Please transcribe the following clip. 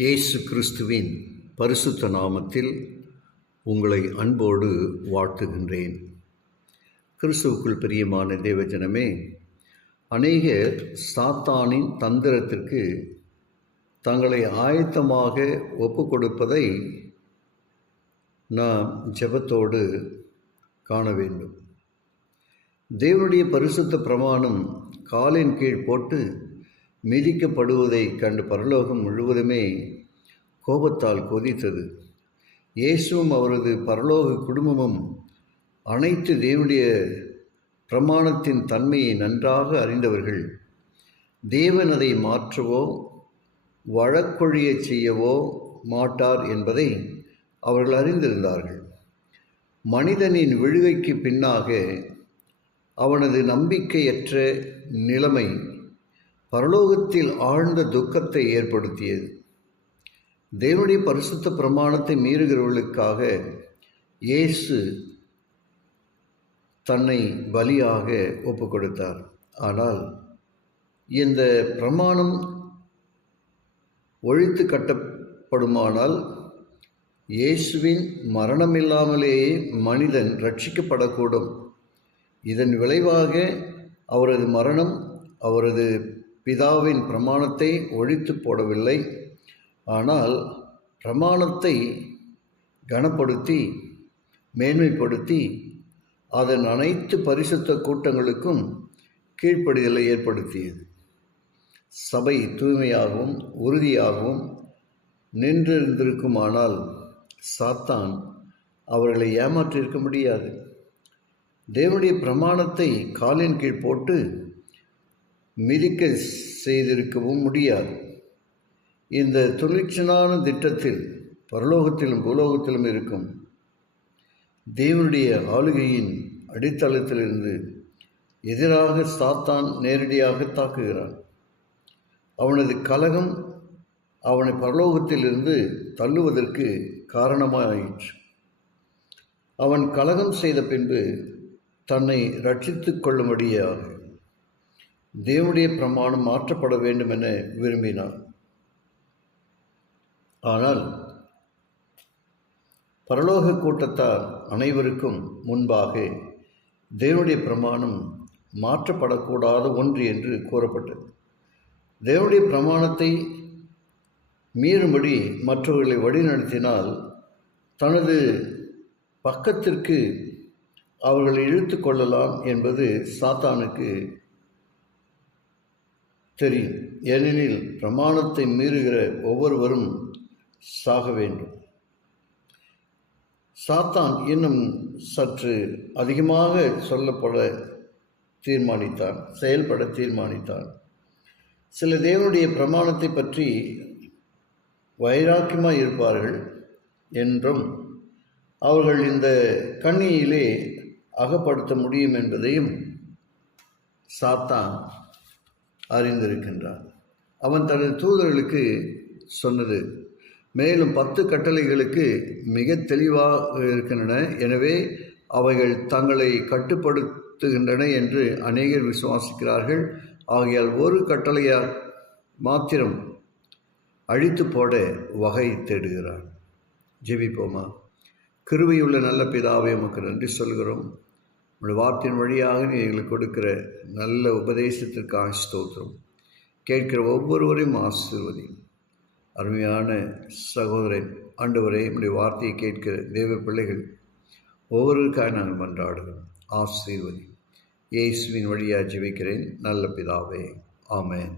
இயேசு கிறிஸ்துவின் பரிசுத்த நாமத்தில் உங்களை அன்போடு வாழ்த்துகின்றேன். கிறிஸ்துவுக்குள் பிரியமான தேவஜனமே, அநேகர் சாத்தானின் தந்திரத்திற்கு தங்களை ஆயத்தமாக ஒப்புக்கொடுப்பதை நாம் ஜெபத்தோடு காண வேண்டும். தேவனுடைய பரிசுத்த பிரமாணம் காலின் கீழ் போட்டு மிதிக்கப்படுவதை கண்டு பரலோகம் முழுவதுமே கோபத்தால் கொதித்தது. இயேசுவும் அவரது பரலோக குடும்பமும் அனைத்து தேவனுடைய பிரமாணத்தின் தன்மையை நன்றாக அறிந்தவர்கள். தேவன் அதை மாற்றவோ வழக்கொழிய செய்யவோ மாட்டார் என்பதை அவர்கள் அறிந்திருந்தார்கள். மனிதனின் விழுகைக்கு பின்னாக அவனது நம்பிக்கையற்ற நிலைமை பரலோகத்தில் ஆழ்ந்த துக்கத்தை ஏற்படுத்தியது. தேவனுடைய பரிசுத்த பிரமாணத்தை மீறுகிறவர்களுக்காக இயேசு தன்னை பலியாக ஒப்பு கொடுத்தார். ஆனால் இந்த பிரமாணம் ஒழித்து கட்டப்படுமானால் இயேசுவின் மரணமில்லாமலேயே மனிதன் ரட்சிக்கப்படக்கூடும். இதன் விளைவாக அவரது மரணம் அவரது பிதாவின் பிரமாணத்தை ஒழித்து போடவில்லை, ஆனால் பிரமாணத்தை கனப்படுத்தி மேன்மைப்படுத்தி அதன் அனைத்து பரிசுத்த கூட்டங்களுக்கும் கீழ்ப்படிதலை ஏற்படுத்தியது. சபை தூய்மையாகவும் உறுதியாகவும் நின்றிருந்திருக்குமானால் சாத்தான் அவர்களை ஏமாற்றியிருக்க முடியாது. தேவனுடைய பிரமாணத்தை காலின் கீழ் போட்டு மிதிக்க செய்திருக்கவும் முடியாது. இந்த துணிச்சலான திட்டத்தில் பரலோகத்திலும் பூலோகத்திலும் இருக்கும் தேவனுடைய ஆளுகையின் அடித்தளத்திலிருந்து எதிராக சாத்தான் நேரடியாக தாக்குகிறான். அவனது கலகம் அவனை பரலோகத்திலிருந்து தள்ளுவதற்கு காரணமாயிற்று. அவன் கலகம் செய்த பின்பு தன்னை ரட்சித்து கொள்ளும்படியாக தேவனுடைய பிரமாணம் மாற்றப்பட வேண்டும் என விரும்பினார். ஆனால் பரலோக கூட்டத்தார் அனைவருக்கும் முன்பாக தேவனுடைய பிரமாணம் மாற்றப்படக்கூடாத ஒன்று என்று கூறப்பட்டது. தேவனுடைய பிரமாணத்தை மீறும்படி மற்றவர்களை வழிநடத்தினால் தனது பக்கத்திற்கு அவர்களை இழுத்து கொள்ளலாம் என்பது சாத்தானுக்கு தெரியும். ஏனெனில் பிரமாணத்தை மீறுகிற ஒவ்வொருவரும் சாக வேண்டும். சாத்தான் இன்னும் சற்று அதிகமாக செயல்பட தீர்மானித்தான். சில தேவனுடைய பிரமாணத்தை பற்றி வைராக்கியமாக இருப்பார்கள் என்றும் அவர்கள் இந்த கண்ணியிலே அகப்படுத்த முடியும் என்பதையும் சாத்தான் அறிந்திருக்கின்றான். அவன் தனது தூதர்களுக்கு சொன்னது மேலும் 10 கட்டளைகளுக்கு மிக தெளிவாக இருக்கின்றன. எனவே அவைகள் தங்களை கட்டுப்படுத்துகின்றன என்று அநேகர் விசுவாசிக்கிறார்கள். ஆகையால் ஒரு கட்டளையால் மாத்திரம் அழித்து போட வகை தேடுகிறார். ஜெபிப்போமா. கிருபையுள்ள நல்ல பிதாவே, உமக்கு நன்றி சொல்கிறோம். உங்களுடைய வார்த்தையின் வழியாக நீ எங்களுக்கு கொடுக்கிற நல்ல உபதேசத்திற்காக ஸ்தோத்திரம். கேட்கிற ஒவ்வொருவரையும் ஆசீர்வதியும். அருமையான சகோதரன் ஆண்டவரே, உங்களுடைய வார்த்தையை கேட்கிற தேவ பிள்ளைகள் ஒவ்வொருவருக்காக நாங்கள் மன்றாடுகிறோம். ஆசீர்வதி. இயேசுவின் வழியாக ஜெபிக்கிறேன் நல்ல பிதாவே. ஆமென்.